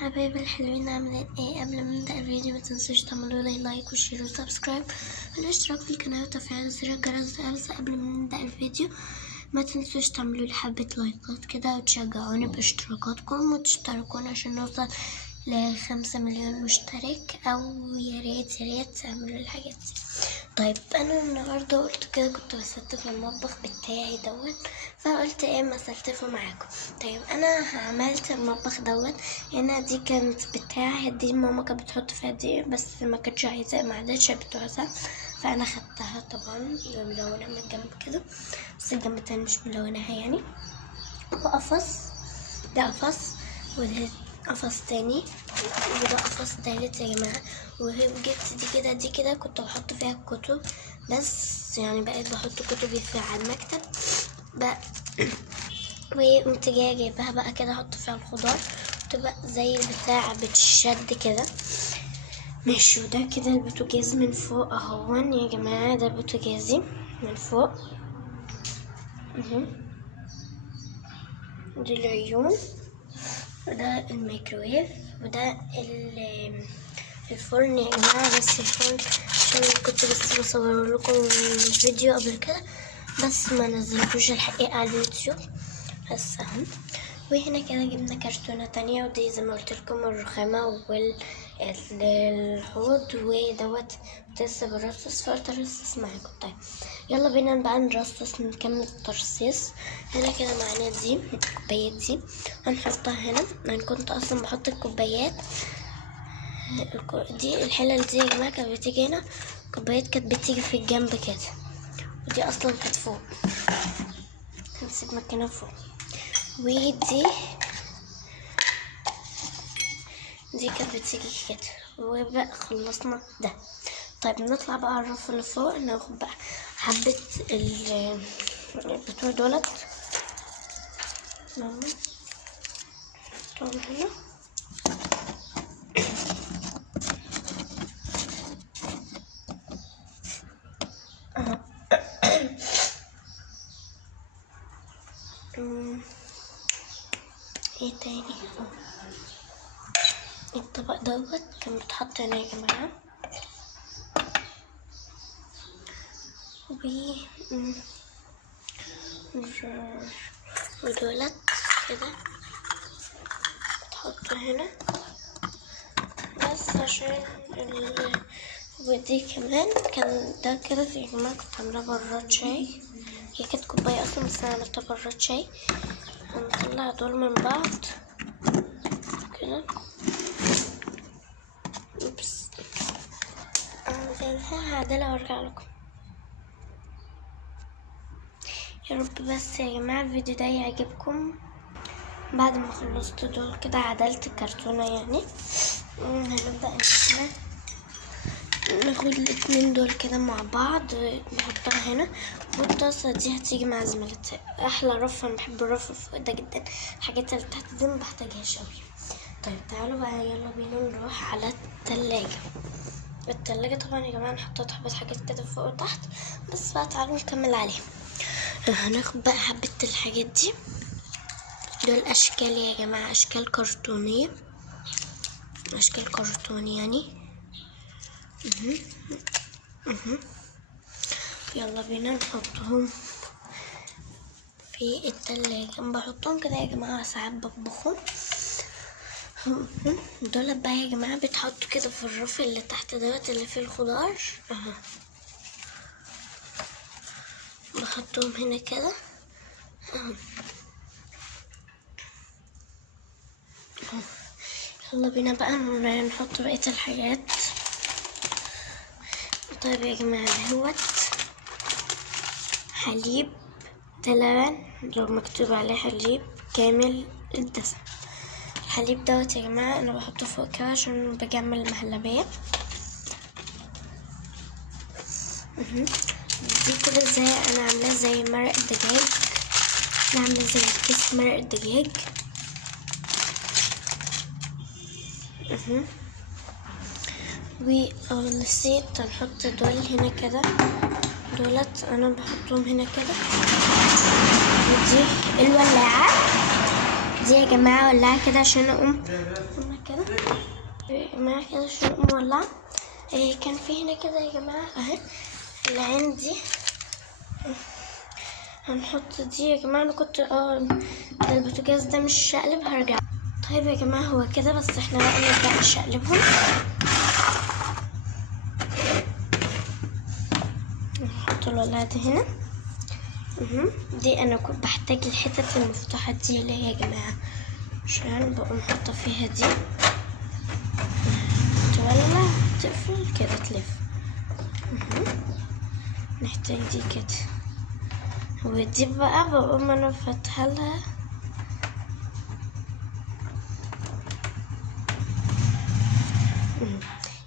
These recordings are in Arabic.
حبايبي الحلوين، عاملين ايه؟ قبل ما نبدأ الفيديو متنسوش تعملوا لي لايك وشير وسبسكرايب والاشتراك في القناة وتفعيل زر الجرس قبل ما نبدأ الفيديو. ما تنسوش تعملوا لي حبة لايكات كده وتشجعوني باشتراكاتكم وتشتركونا عشان نوصل ل5 مليون مشترك، او يا ريت تعملوا الحاجات دي. طيب انا النهارده قلت كده كنت بستف المطبخ بتاعي فقلت ايه ما استلطفه معاكم. طيب انا عملت المطبخ هنا دي كانت بتاعي، دي ماما كانت بتحط فيها دي بس ما كانتش عايزه، ما عادتش بتوزع، فانا خدتها طبعا ملونه من الجنب كده، بس الجنب التاني مش ملونها يعني. وقفص، ده قفص وده قفص تاني وده قفص تالت يا جماعه. وجبت دي كده كنت بحط فيها الكتب، بس يعني بقيت بحط كتبي في على المكتب بقى. وقمت جايباها بقى كده احط فيها الخضار، تبقى زي بتاع بتشد كده ماشي. وده كده البوتاجاز من فوق اهون يا جماعه، ده بوتاجازي من فوق دي العيون، وده الميكرويف، وده الفرن يا جماعه. بس الفرن عشان كنت بس بصور لكم الفيديو قبل كده بس ما نزلتوش الحقيقه على اليوتيوب بس اهو. وهنا كده جبنا كرتونه تانية، ودي زي ما قلت لكم الرخامه والحوض ودوت لسه برصص، فقلت ارصص معاكم. طيب يلا بينا بقى نرصص نكمل الترصيص. هنا كده معانا دي الكوبايات دي هنحطها هنا. انا كنت اصلا بحط الكوبايات دي، الحلل دي يا جماعه كانت بتيجي هنا، الكوبايات كانت بتيجي في الجنب كده، ودي اصلا كانت فوق، هنسيب مكانها فوق. ودي كانت بتيجي كده، وبقى خلصنا ده. طيب نطلع بقى على الرف اللي فوق، ناخد بقى حبة البتوع دولت هنا ايه تاني، الطبق دوت كان بيتحط هنا يا جماعة. ودولت كده بتحطوا هنا بس عشان ودي كمان كان ده كده يا جماعة كنت عاملاه براد شاي، هي كانت كوباية اصلا بس انا عملتها براد شاي. هنطلع دول من بعض كده، اوبس هعدلها وارجع لكم يا رب. بس يا جماعة الفيديو ده يعجبكم. بعد ما خلصت دول كده عدلت الكرتونة يعني، هنبدأ ان احنا ناخد الاتنين دول كده مع بعض نحطها هنا. والطاسة دي هتيجي مع زميلتي، احلى رف، انا بحب الرف فوق ده جدا، الحاجات اللي تحت دي ما بحتاجهاش اوي. طيب تعالوا بقى يلا بينا نروح على التلاجة طبعا يا جماعة انا حطيت حبة حاجات كده فوق وتحت، بس بقى تعالوا نكمل عليها. هناخد بقى حبة الحاجات دي، دول اشكال يا جماعة، اشكال كرتونية، اشكال كرتون يعني. يلا بينا نحطهم في التلاجة. بحطهم كده يا جماعة ساعات بطبخهم. دول بقى يا جماعة بتحطوا كده في الرف اللي تحت دوت اللي فيه الخضار بحطهم هنا كده يلا بينا بقى نحط بقية الحاجات. طيب يا جماعة دوت حليب لبن، لو مكتوب عليه حليب كامل الدسم. الحليب دوت يا جماعة انا بحطه فوق كده عشان باجي اعمل المهلبية. دي كده زي انا عاملاه زي مرق الدجاج، نعمل زي كيس مرق الدجاج. ونسيت هنحط دول هنا كده، دولت انا بحطهم هنا كده. ودي الولاعة دي يا جماعة، ولاعة كده عشان اقوم كده جماعة كده شروق مولعة. كان في هنا كده يا جماعة اهي العين دي هنحط دي يا جماعة. انا كنت ده البوتاجاز ده مش شقلب، هرجع. طيب يا جماعة هو كده، بس احنا بقى نرجع نشقلبهم. نحط الولاعة دي هنا. دي انا كنت بحتاج الحتت المفتوحة دي اللي هي يا جماعة، عشان بقوم حاطة فيها دي تولع تقفل كده تلف. نحتاج دي كده، ودي بقى بقوم انا فاتحة لها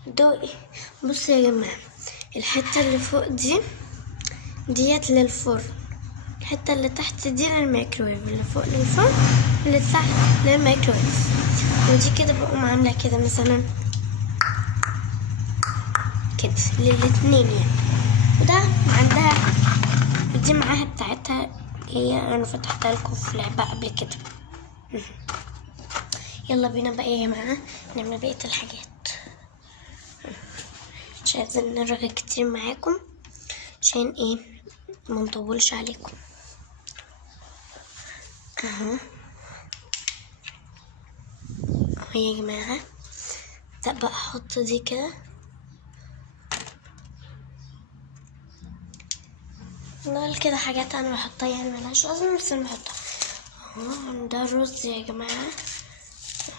دوقي. بصوا يا جماعة، الحتة اللي فوق ديت للفرن، الحتة اللي تحت دي للميكرويف، اللي فوق للفرن، اللي تحت للميكرويف. ودي كده بقوم عاملة كده مثلا كده للاتنين يعني. وده عندها، ودي معاها بتاعتها هي، انا فتحتها لكم في لعبة قبل كده. يلا بينا بقى يا جماعة نعمل بقية الحاجات. مش عايزين نرغي كتير معاكم عشان ما نطولش عليكم. اهو يا جماعة، ابدأ بقى احط دي كده. دول كده حاجات انا بحطها يعني ملهاش لازمة، بس انا بحطها. اهو ده الرز يا جماعة،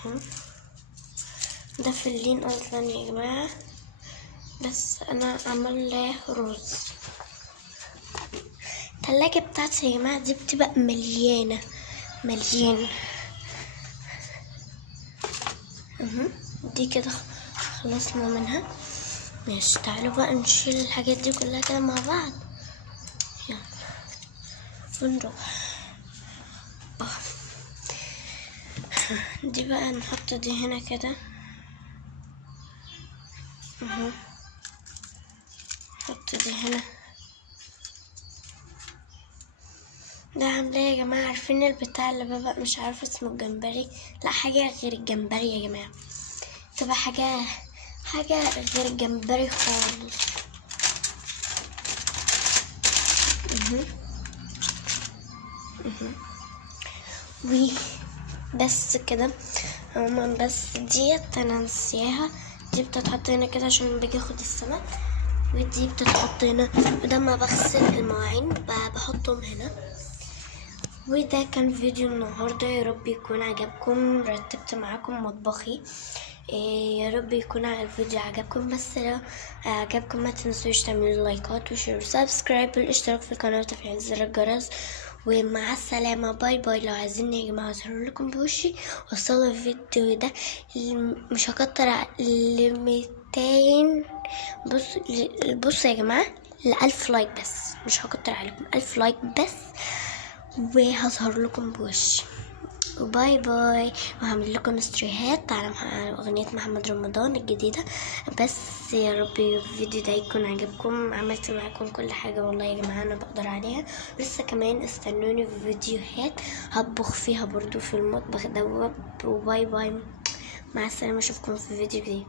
اهو ده فلين اصلا يا جماعة، بس انا عاملاه رز. التلاجة بتاعتي يا جماعة دي بتبقى مليانة. دي كده خلصنا منها. ماشي، تعالوا بقى نشيل الحاجات دي كلها كده مع بعض. يلا ونروح. دي بقى نحط دي هنا كده. نحط دي هنا. ده عاملاه يا جماعة، عارفين البتاع اللي ببقى مش عارفة اسمه الجمبري؟ لا، حاجة غير الجمبري يا جماعة، تبقى حاجة غير الجمبري خالص. بس كده عموما. بس ديت انا نسيها، دي بتتحط هنا كده عشان باجي اخد السمك، ودي بتتحط هنا. وده ما بغسل المواعين بحطهم هنا. وده كان فيديو النهارده، يا رب يكون عجبكم. رتبت معاكم مطبخي، يا رب يكون الفيديو عجبكم. بس لو عجبكم ما تنسوش تعملوا لايكات وشير وسبسكرايب والاشتراك في القناه وتفعيل زر الجرس. ومع السلامه، باي باي. لو عايزيني يا جماعه اظهر لكم بوشي وصلوا الفيديو ده مش هكتر ل 200. بصوا يا جماعه، ل1000 لايك بس، مش هكتر عليكم، 1000 لايك بس وهظهر لكم بوشي. وباي باي. وهعمل لكم ستريهات على اغنية محمد رمضان الجديدة. بس يا رب الفيديو ده يكون عجبكم. عملت معاكم كل حاجة والله يا جماعة انا بقدر عليها. لسه كمان استنوني في فيديوهات هطبخ فيها برضو في المطبخ دوت. وباي باي، مع السلامة، اشوفكم في فيديو جديد.